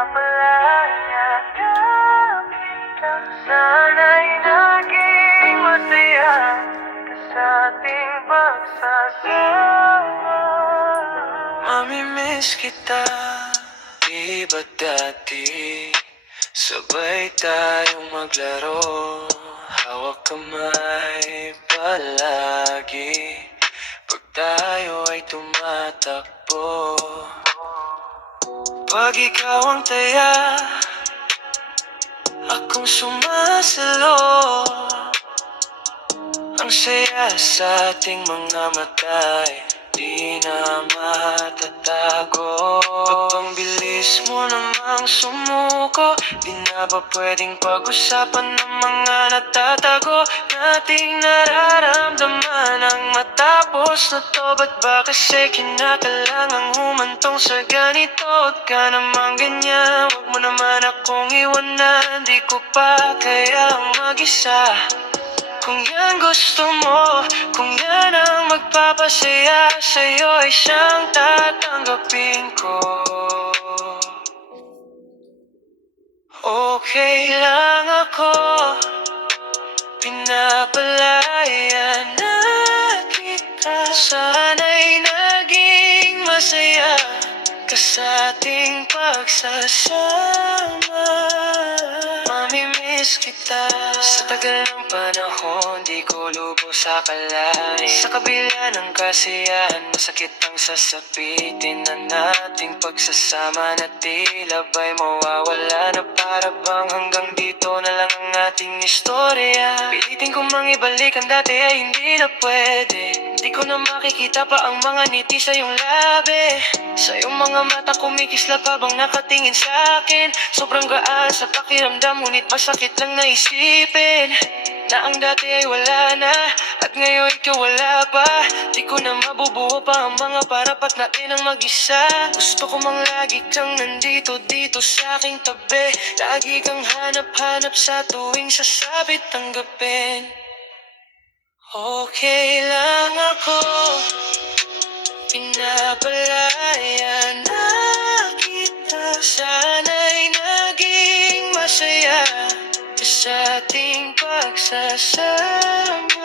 Pinapalaya ka kita. Sana'y naging masaya ka sa ating pagsasama. Mamimiss kita. Di ba dati sabay tayong maglaro, hawak kamay palagi pag tayo ay tumatakbo. Pag ikaw ang taya, akong sumasalo. Ang saya sa ating mga matay, di na matatago. Pag bilis mo namang sumuko, di na ba pwedeng pag-usapan ng mga natatago nating nararamdaman ang matapos na to? Ba't ba kasi kinakailangang humantong sa ganito? Huwag ka naman ganyan, huwag mo naman akong iwanan. Di ko pa kayang mag-isa. Kung yan gusto mo, kung yan ang magpapasaya sa'yo, ay siyang tatanggapin ko. Okay lang ako, pinapalaya na kita. Sana'y naging masaya ka sa ating pagsasama. Mamimiss kita. Sa tagal ng panahon, di ko lubos akalain. Sa kabila ng kasiyahan, masakit ang sasapitin na nating pagsasama na tila ba'y mawawala na. Para bang hanggang dito na lang ang ating istorya. Pilitin ko mang ibalik ang dati ay hindi na pwede. Di ko na makikita pa ang mga ngiti sa iyong labi. Sa iyong mga mata kumikislap habang nakatingin sa akin. Sobrang gaan sa pakiramdam, ngunit masakit lang na isipin na ang dati ay wala na, at ngayon ikaw wala pa. Di ko na mabubuo pa ang mga parapat natin ang mag-isa. Gusto ko mang lagi kang nandito dito sa aking tabi. Lagi kang hanap-hanap sa tuwing sasabit ang gapin. Okay lang ako, pinapalaya na kita. Sana'y naging masaya ka sa ating pagsasama.